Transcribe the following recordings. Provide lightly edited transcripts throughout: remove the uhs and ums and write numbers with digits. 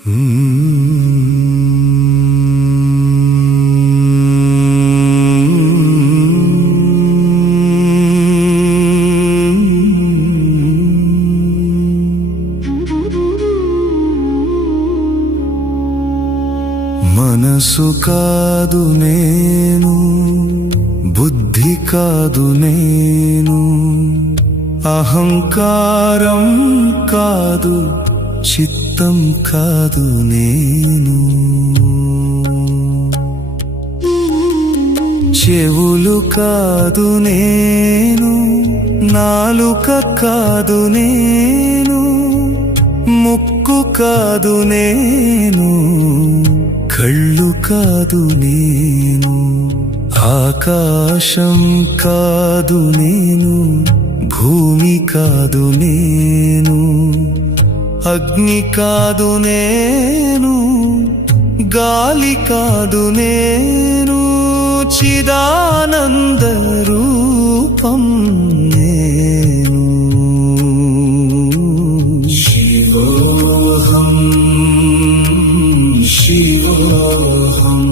మనసు కాదు నేను, బుద్ధి కాదు నేను, అహంకారం కాదు, చిత్తం కాదు నేను. చెవులు కాదు నేను, నాలుక కాదు నేను, ముక్కు కాదు నేను, కళ్ళు కాదు నేను. ఆకాశం కాదు నేను, భూమి కాదు నేను, అగ్ని కాదు నేను, గాలి కాదు నేను, చిదానంద రూపం నేను. శివోహం శివోహం.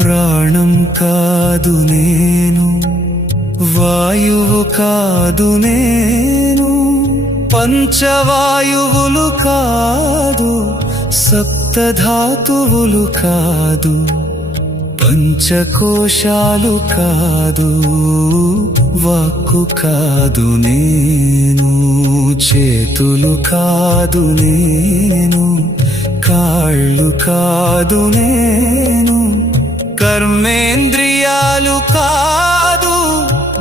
ప్రాణం కాదు నేను, వాయువు కాదు నేను, పంచవాయువులు కాదు, సప్తధాతువులు కాదు, పంచకోశాలు కాదు, వాక్కు కాదు నేను, చేతులు కాదు నేను, కాళ్ళు కాదు నేను, కర్మేంద్రియాలు కాదు,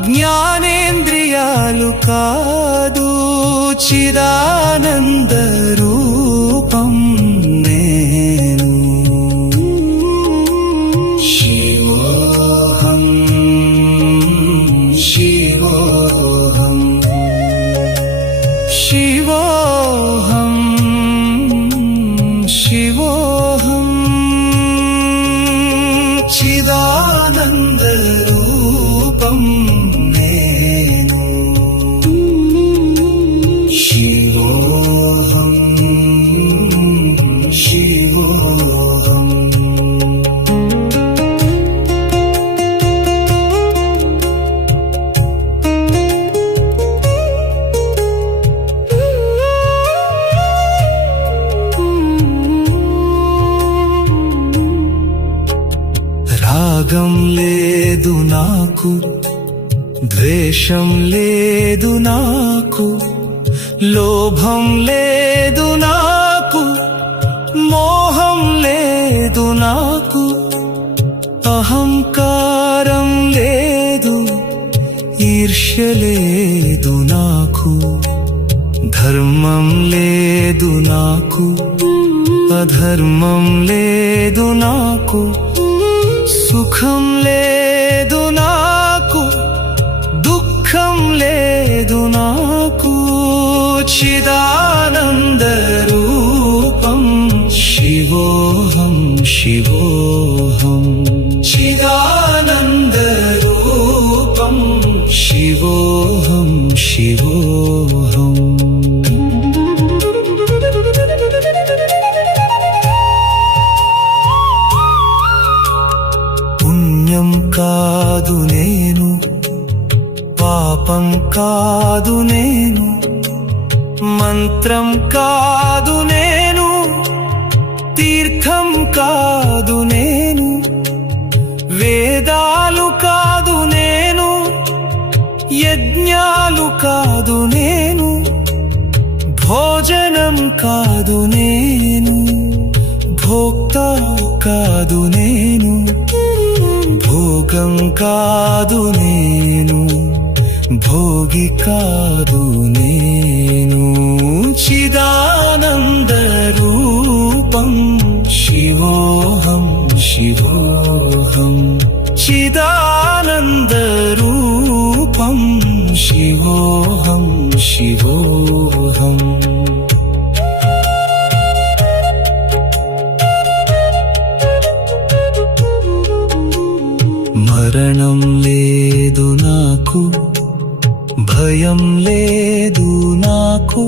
జ్ఞానేంద్రియాలు కాదు, చిదానంద రూపం నేను. శివోహం శివోహం శివోహం శివోహం. చిదానంద రూపం నేను. శివోహం శివోహం. రాగం లేదు నాకు, ద్వేషం లేదు నాకు, లోభం లేదు నాకు, మోహం లేదు నాకు, అహంకారం లేదు, ఈర్ష్య లేదు నాకు, ధర్మం లేదు నాకు, అధర్మం లేదు నాకు, సుఖం లేదు నాకు, దుఃఖం లేదు నాకు, చిదానంద రూపం శివోహం శివోహం. చిదానంద రూపం శివోహం శివోహం. పుణ్యం కాదు నేను, పాపం కాదు నేను, మంత్రం కాదు నేను, తీర్థం కాదు నేను, వేదాలు కాదు నేను, యజ్ఞాలు కాదు నేను, భోజనం కాదు నేను, భోక్త కాదు నేను, భోగం కాదు నేను, భోగి కాదు నేను. చిదానంద రూపం శివోహం శివోహం. చిదానంద రూపం శివోహం శివోహం. మరణం లేదు నాకు, భయం లేదు నాకు,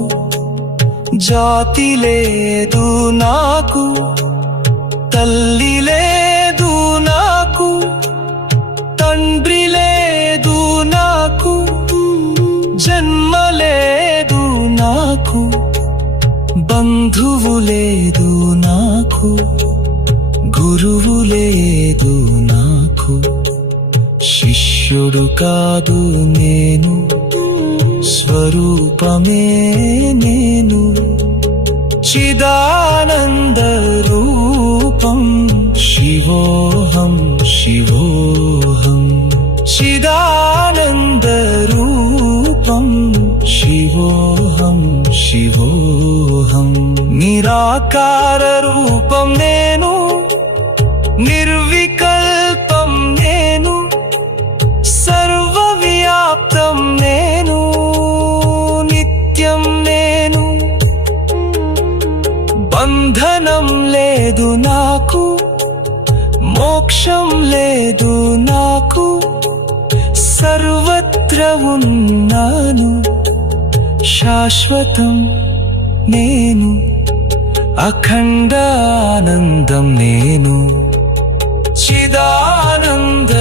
జాతి లేదు నాకు, తల్లి లేదు నాకు, తండ్రి లేదు నాకు, జన్మ లేదు నాకు, బంధువు లేదు నాకు, గురువు లేదు నాకు, శిష్యుడు కాదు నేను, స్వరూపమే నేను, చిదానంద రూపం శివోహం శివోహం, చిదానంద రూపం శివోహం శివోహం, నిరాకార రూపం నేను, నిర్వికల్పం నేను, సర్వవ్యాప్తం నేను, నిత్యం నేను, బంధనం లేదు నాకు, మోక్షం లేదు నాకు, సర్వత్ర ఉన్నాను, శాశ్వతం నేను, అఖండ ఆనందం నేను, చిదానంద